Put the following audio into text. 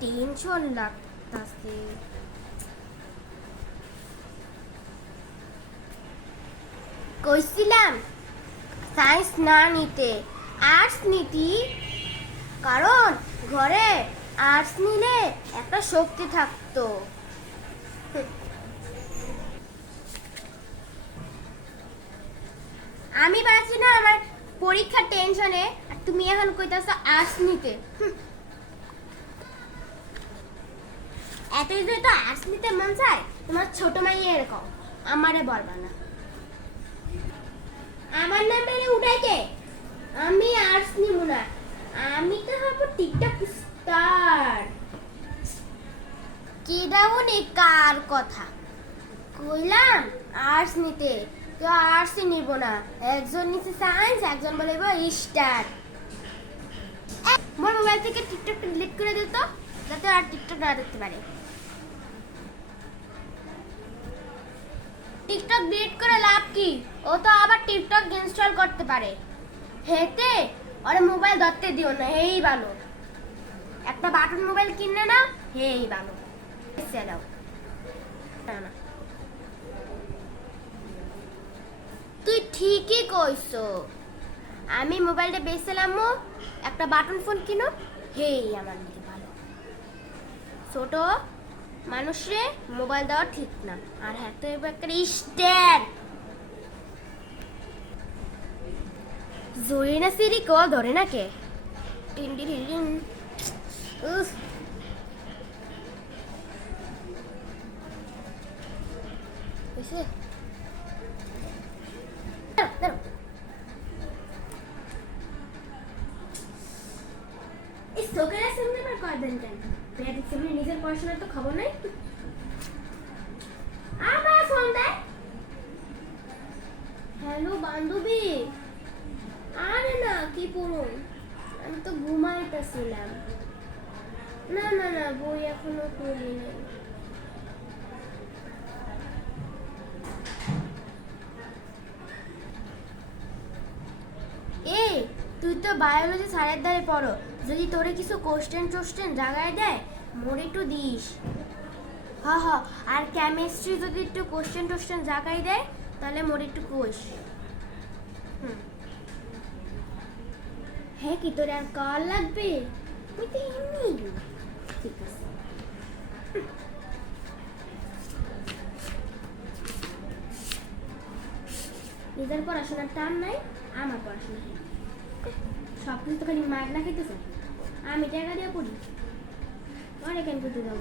Tension লাগতাছে। কইছিলাম science না নিতে আর্টস নিতি। কারণ ঘরে আর্টস নিলে একটা শক্তি থাকতো। আমি বাঁচি না, আমার পরীক্ষার টেনশনে আর তুমি এখন কইতাছো আর্টস নিতে হুম। এত যদি তো আর্টস নিতে মন চায়, তোমার ছোট মাই এরকম, আমারে বলবা না। আমার নাম মেরে উঠাইকে আমি আর্টস নিব না আমি তো হব টিকটক স্টার। কি দাউন কার কথা? কইলাম আর্টস নিতে কেউ আর্টসই নিব না। একজন নিচে সায়েন্স একজন বলে স্টার মোর মোবাইল থেকে টিকটকটা ডিলিট করে দিত যাতে আর টিকটক না দেখতে পারে। টিকটক ডিলিট করে লাভ কি? ও তো আবার টিকটক ইনস্টল করতে পারে। হেতে ওরে মোবাইল ধরতে দিও না, হেই ভালো একটা বাটন মোবাইল কিনে না হেই ভালো চালাও না তুই ঠিকই কইছো। আমি মোবাইলটা বেচলাম একটা বাটন ফোন কিনো, হেই আমার ছোট মানুষরে মোবাইল দেওয়া ঠিক না। আর হ্যাঁ তো এবার স্ট্যান্ড। জরিনা সিরি কল ধরে না কে? নিজের পড়াশোনার তো খবর নাই? আবার হ্যালো বান্ধবী। আরে না, কি পড়ুন? আমি তো ঘুমাইতেছিলাম। না না না, বই এখনও পড়ি নাই এই তুই তো বায়োলজি স্যারের দ্বারে পড়ো। যদি তোরে কিছু কোশ্চেন টোশ্চেন জাগায় দেয়, মোরে একটু দিস। হ হ, আর কেমিস্ট্রি যদি একটু কোশ্চেন টোশ্চেন জাগায় দেয়, তাহলে মোরে একটু কোষ। হুম। হ্যাঁ কি, তোর আর কল লাগবে? ওই তো এমনি। ঠিক আছে। নিজের পড়াশোনার টান নাই, আমার পড়াশোনা। সব কিছু তো খালি মাগনা খেতেছে আমি টাকা দিয়ে পড়ি। অনেক আমি করতে যাব